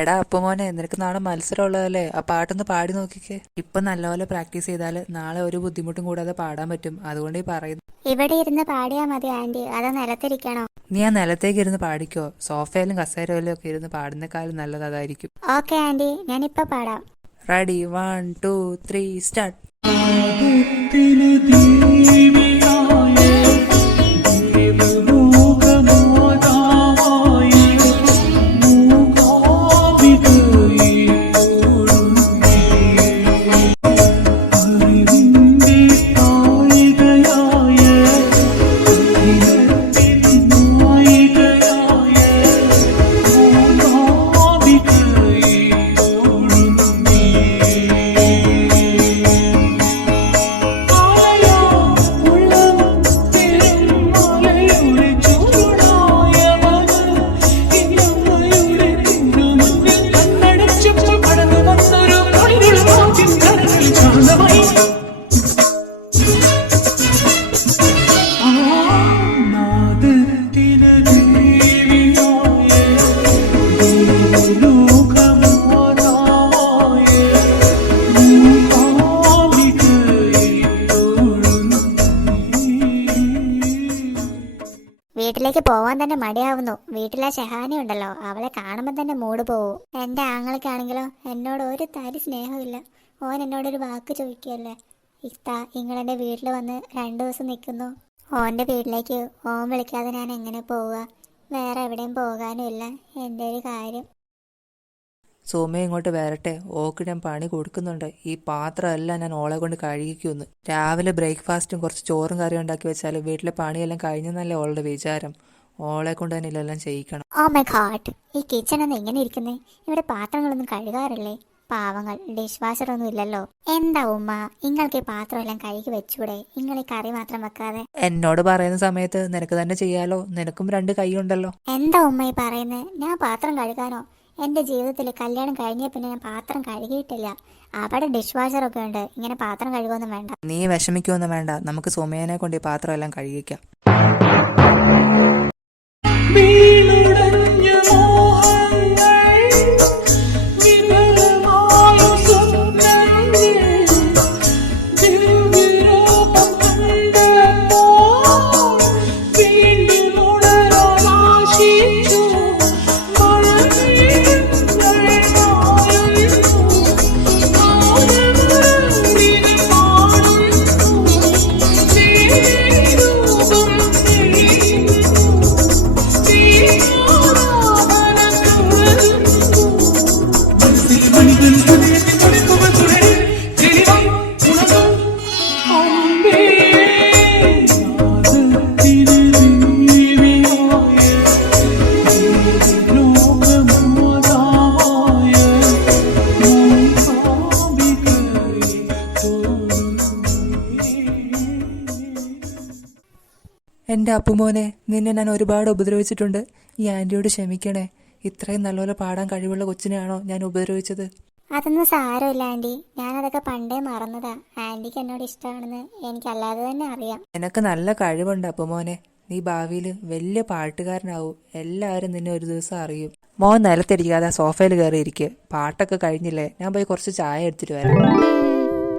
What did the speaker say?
എടാ അപ്പുമോനെ, നിനക്ക് നാളെ മത്സരമുള്ളതല്ലേ? ആ പാട്ടൊന്ന് പാടി നോക്കിക്കേ. ഇപ്പൊ നല്ലപോലെ പ്രാക്ടീസ് ചെയ്താൽ നാളെ ഒരു ബുദ്ധിമുട്ടും കൂടാതെ പാടാൻ പറ്റും. അതുകൊണ്ട് ഈ പറയുന്നു. ഇവിടെ ഇരുന്ന് പാടിയാ മതി ആന്റി, അതോ നിലത്തിരിക്കണോ? നീ ആ നിലത്തേക്ക് ഇരുന്ന് പാടിക്കോ. സോഫയിലും കസേരയിലും ഒക്കെ ഇരുന്ന് പാടുന്നേക്കാളും നല്ലത് അതായിരിക്കും. ഓക്കെ ആന്റി, ഞാനിപ്പോ പാടാം. Ready, 1 2 3 start. വീട്ടിലേക്ക് പോവാൻ തന്നെ മടിയാവുന്നു. വീട്ടിലെ ഷെഹാനി ഉണ്ടല്ലോ, അവളെ കാണുമ്പോൾ തന്നെ മൂഡ് പോവും. എൻ്റെ ആങ്ങളൊക്കെയാണെങ്കിലോ എന്നോട് ഒരു തരി സ്നേഹമില്ല. ഓൻ എന്നോടൊരു വാക്ക് ചോദിക്കുകയല്ലേ, ഇത്താ ഇങ്ങളെൻ്റെ വീട്ടിൽ വന്ന് 2 ദിവസം നിൽക്കുന്നു. ഓൻ്റെ വീട്ടിലേക്ക് ഓൻ വിളിക്കാതെ ഞാൻ എങ്ങനെ പോവുക? വേറെ എവിടെയും പോകാനും ഇല്ല. എൻ്റെ ഒരു കാര്യം. സോമ ഇങ്ങോട്ട് വരട്ടെ, ഓക്ക് ഞാൻ പണി കൊടുക്കുന്നുണ്ട്. ഈ പാത്രമെല്ലാം ഞാൻ ഓളെ കൊണ്ട് കഴുകിക്കുന്ന്. രാവിലെ ബ്രേക്ക്ഫാസ്റ്റും കുറച്ച് ചോറും കറിയും ഉണ്ടാക്കി വെച്ചാൽ വീട്ടിലെ പണിയെല്ലാം കഴിഞ്ഞെന്നല്ലേ ഓളുടെ വിചാരം. ഓളെ കൊണ്ട് തന്നെ ഇതെല്ലാം ചെയ്യിക്കണം. ഓ മൈ ഗോഡ്, ഈ കിച്ചൺ ഒന്ന് എങ്ങനെ ഇരിക്കുന്നേ? ഇവിടെ പാത്രങ്ങളൊന്നും കഴുകാറില്ലേ? പാവങ്ങൾ, ഡിഷ് വാഷർ ഒന്നും ഇല്ലല്ലോ. എന്താ ഉമ്മ, നിങ്ങൾക്ക് ഈ പാത്രം എല്ലാം കഴുകി വെച്ചൂടെ? നിങ്ങൾ ഈ കറി മാത്രം വെക്കാതെ. എന്നോട് പറയുന്ന സമയത്ത് നിനക്ക് തന്നെ ചെയ്യാലോ, നിനക്കും 2 കൈ ഉണ്ടല്ലോ. എന്താ ഉമ്മ ഈ പറയുന്നത്? ഞാൻ പാത്രം കഴുകാനോ? എൻ്റെ ജീവിതത്തിൽ കല്യാണം കഴിഞ്ഞ പിന്നെ ഞാൻ പാത്രം കഴുകിയിട്ടില്ല. അവിടെ ഡിഷ് വാഷറൊക്കെ ഉണ്ട്, ഇങ്ങനെ പാത്രം കഴുകുമൊന്നും വേണ്ട. നീ വിഷമിക്കൊന്നും വേണ്ട, നമുക്ക് സോമേനെ കൊണ്ട് ഈ പാത്രം എല്ലാം കഴുകിക്കാം. എൻ്റെ അപ്പുമോനെ, നിന്നെ ഞാൻ ഒരുപാട് ഉപദ്രവിച്ചിട്ടുണ്ട്. ഈ ആൻറ്റിയോട് ക്ഷമിക്കണേ. ഇത്രയും നല്ലപോലെ പാടാൻ കഴിവുള്ള കൊച്ചിനെയാണോ ഞാൻ ഉപദ്രവിച്ചത്? അതൊന്നും സാരമില്ല ആൻറ്റി, ഞാനതൊക്കെ പണ്ടേ മറന്നതാ. ആൻറ്റിക്ക് എന്നോട് ഇഷ്ടമാണെന്ന് എനിക്കല്ലാതെ തന്നെ അറിയാം. നിനക്ക് നല്ല കഴിവുണ്ട് അപ്പുമോനെ. നീ ഭാവിയിൽ വലിയ പാട്ടുകാരനാവും. എല്ലാവരും നിന്നെ ഒരു ദിവസം അറിയും. മോൻ നിലത്തിരിക്കാതെ സോഫയിൽ കയറിയിരിക്കുക. പാട്ടൊക്കെ കഴിഞ്ഞില്ലേ? ഞാൻ പോയി കുറച്ച് ചായ എടുത്തിട്ട് വരാം.